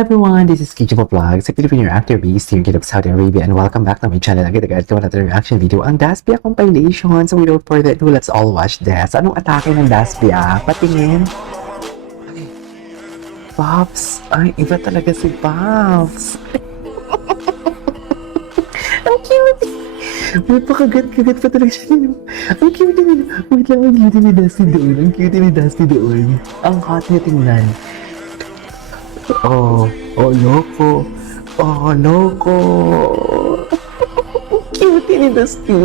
Everyone, this is Kijabo Vlogs, a Filipino actor based here in Saudi Arabia, and welcome back to my channel. Agad-agad to another reaction video, ang Daspia compilation. So without further ado, let's all watch this. Anong atake ng Daspia? Patingin. Pops. Ay, iba talaga si Pops. Ang cute. May pakagat-kagat pa talaga siya. Ang cute ni Wait lang, ang cute ni Dusty doon. Ang cute ni Dusty doon. Ang hot niya tingnan. Oh, loko. Oh, loko. Cute ni Dusty.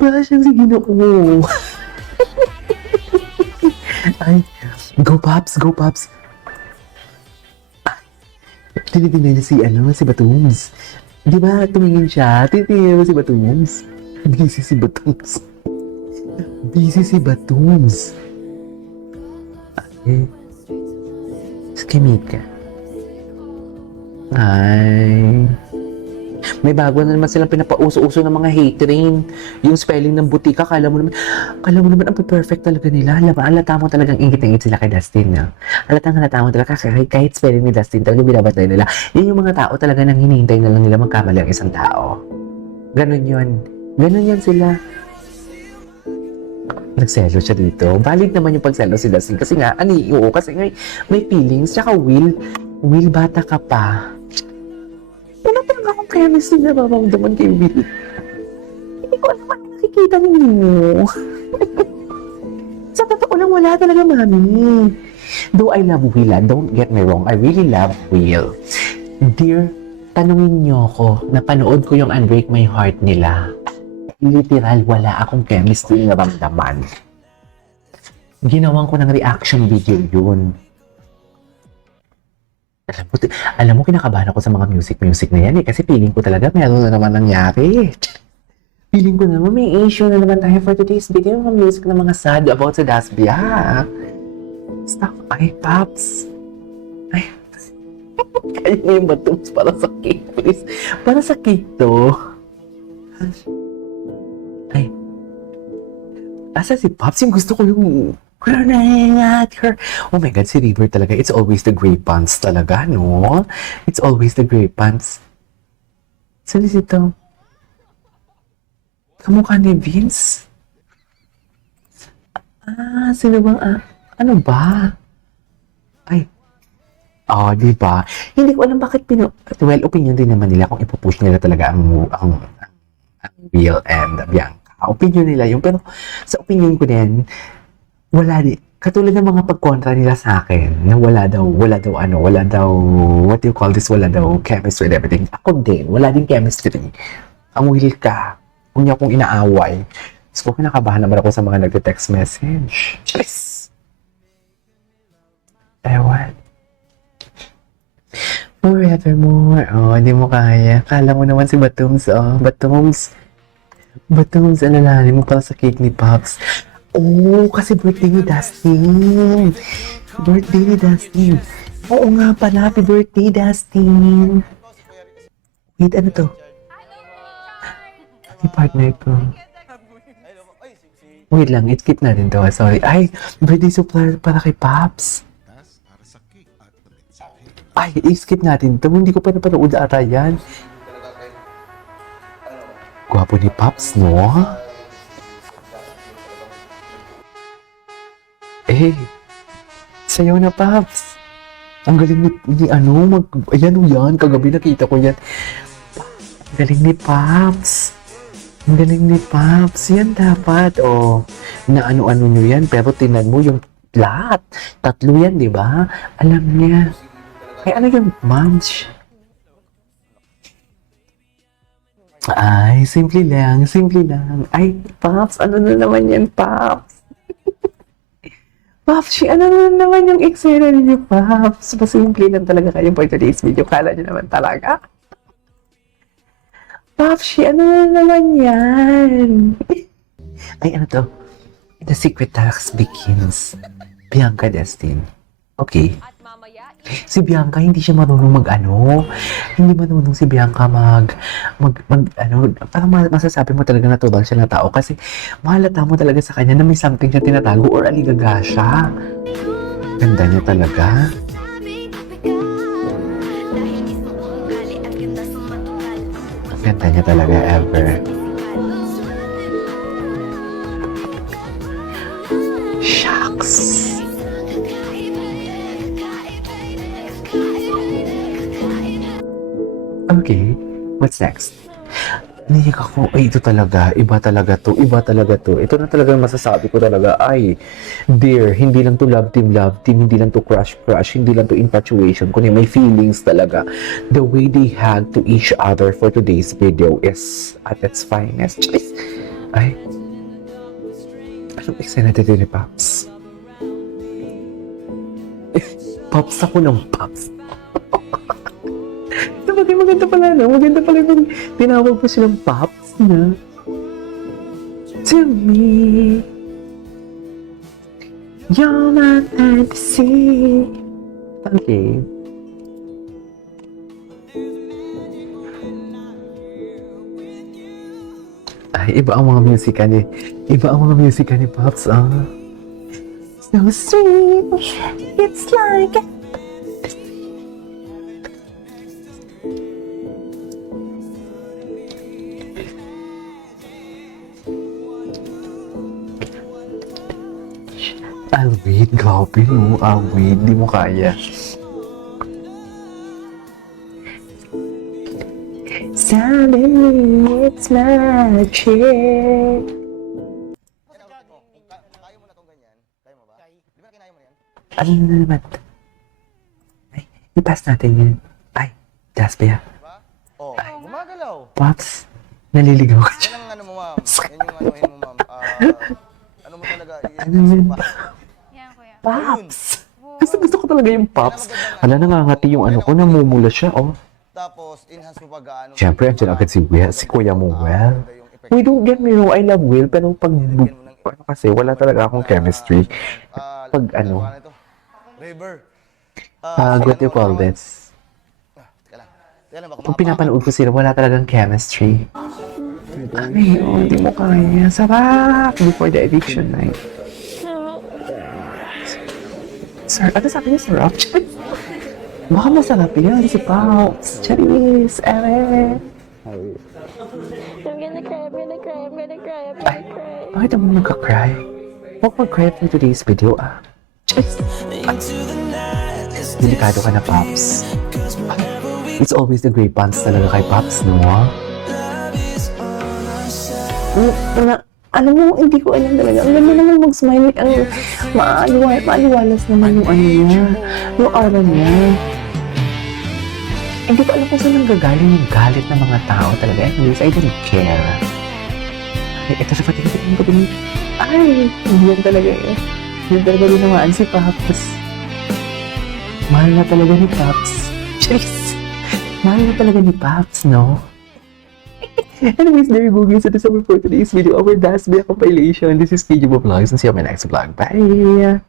Para siyang si Ginoo. Ay, go Pops, go Pops. Tinitingnan niya si Batums. Di ba, tumingin siya. Tinitingnan mo si Batums. Busy si Batums. Busy si Batums. Eh, skimit ka. Ay. May bago na naman silang pinapauso-uso ng mga hate train. Yung spelling ng butika, kala mo naman ang perfect talaga nila. Halata mo talagang ingit na ingit sila kay Dustin. No? Halata mo talaga kahit spelling ni Dustin talaga binabatay nila. Yun yung mga tao talaga nang hinihintay na lang nila magkamali ang isang tao. Ganun yan sila. Nagselo siya dito. Valid naman yung pagselo si Dustin. Kasi nga, kasi nga, may feelings. Tsaka Will, bata ka pa. Wala talaga akong chemistry na nararamdaman kay Will. Hindi ko alam ano nakikita ninyo. Sa totoo lang, wala talaga, mami. Though I love Will, don't get me wrong, I really love Will. Dear, tanungin niyo ako, napanood ko yung Unbreak My Heart nila. Literal, wala akong chemistry na naramdaman. Ginawan ko ng reaction video yun. Alam mo, kinakabahan ako sa mga music na yan kasi feeling ko talaga meron na naman nangyari. Feeling ko naman may issue na naman tayo for today's video, mga music na mga sad about sa Daspia. Stop. Ay, Pops. Ay, kaya mo yung Batums para sa cake, please. Para sa cake to. Ay. Asa si Pops? Yung gusto ko yung oh my God, si River talaga. It's always the gray pants talaga, no? It's always the gray pants. Saan ito? Kamukha ni Vince? Sino bang, ano ba? Ay. Di ba? Hindi ko alam bakit well, opinion din naman nila kung ipupush nila talaga ang Will and Bianca. Opinion nila yun. Pero sa opinion ko din, wala din. Katulad ng mga pagkontra nila sa akin, na wala daw, what do you call this, wala daw chemistry and everything. Ako din, wala din chemistry. Ang Will ka. Kung niya akong inaaway. So, kinakabahan naman ako sa mga nagte-text message. Yes! Ewan. Forevermore. Hindi mo kaya. Kala mo naman si Batums, Batums, alalahanin mo para sa cake ni Pops. Kasi birthday ni Dustin. Oo nga pala, happy birthday, Dustin. Wait, ano to? Happy partner ko. Wait lang, skip natin to. Sorry. Ay, birthday supply para kay Pops. Ay, skip natin to. Hindi ko pa napanood ata yan. Gwapo ni Pops, no? Sayaw na, Pops. Ang galing yan, kagabi nakita ko yan. Ang galing ni Pops. Yan dapat, na ano-ano nyo yan, pero tinan mo yung lahat. 3 yan, di ba? Alam niya. Ay, ano yung munch? Ay, simple lang. Ay, Pops, ano na naman yan, Pops? Pops, ano na naman yung eksena ninyo, Pops? Pasimple lang talaga kayo for today's video. Kala nyo naman talaga. Pops, ano na naman yan? Ay, ano to? The secret task begins. Bianca Dustin. Okay. Si Bianca, hindi siya marunong hindi marunong si Bianca parang masasabi mo talaga natural siya na tao kasi mahalata mo talaga sa kanya na may something siya tinatago or aligaga siya. Ganda niya talaga. Ganda niya talaga ever. Shucks! Okay, what's next? Naiyak ako, ay ito talaga, iba talaga to, iba talaga to. Ito na talaga masasabi ko talaga, ay, dear, hindi lang to love team, hindi lang to crush, hindi lang to infatuation, kundi may feelings talaga. The way they hug to each other for today's video is at its finest. Jeez. Ay, anong excited ni Pops? Pops ako ng Pops. Sabagay, maganda pala, no? Maganda pala yung tinawag ko silang Pops na. To me, you're my fantasy. Okay. Ay, iba ang mga musika ni, Pops, ah. So sweet, it's like Alwin, grabe no, Alwin, di mo kaya. Suddenly, it's magic. Kaya mo na tong ganyan? Kaya mo ba? Di ba kinaya mo na yan? Ano na naman? Ay, i-pass natin yun. Ay, Jaspia. Diba? Oh, gumagalaw. Pops, naliligaw ka dyan. Yan ang ano mo, ma'am. Yan yung anuhin mo, ma'am. Ano mo talaga? Ano yun? Yan, kuya. Pops! Gusto ko talaga yung Pops. Ala, nangangati yung ano ko, namumula siya, oh. Tapos, enhance mo pag ano. Siyempre, andyan agad si Kuya mo, Well. We don't get me wrong, I love Will, pero pag, ano kasi, wala talaga akong chemistry. Pag ano, River. what do you call this? Teka lang. Teka lang, baka Pag pinapanood ko sila, wala talagang chemistry. Ay, oh, hindi mo kaya. Sarap! Before the eviction night. Sir, ano sabi niya? Sarap? Baka masarap yan si Pops. Charis, ere. I'm gonna cry, I'm gonna cry, I'm gonna cry, I'm gonna cry. Bakit naman magka-cry? Huwag mag-cry for today's video, ah. Charis. Delikado ka na, Pops. It's always the great pants talaga kay Pops, no? Alam mo, hindi ko alam talaga. Ang ganda naman mag-smile. Ang maaliwalas naman yung ano niya. Yung aura niya. Hindi ko alam kung saan nanggagaling yung galit ng mga tao talaga. Anyways, I don't care. Ay, ito sa patingin ko din. Ay, hindi yan talaga eh. Hindi talaga din naman si Pops. Mahal na talaga ni Pops. Charis! Mahal na talaga ni Pops, no? Anyways, there you go guys. That is all for today's video. Our Dasbia compilation. This is KJ Vlogs and see you on my next vlog. Bye!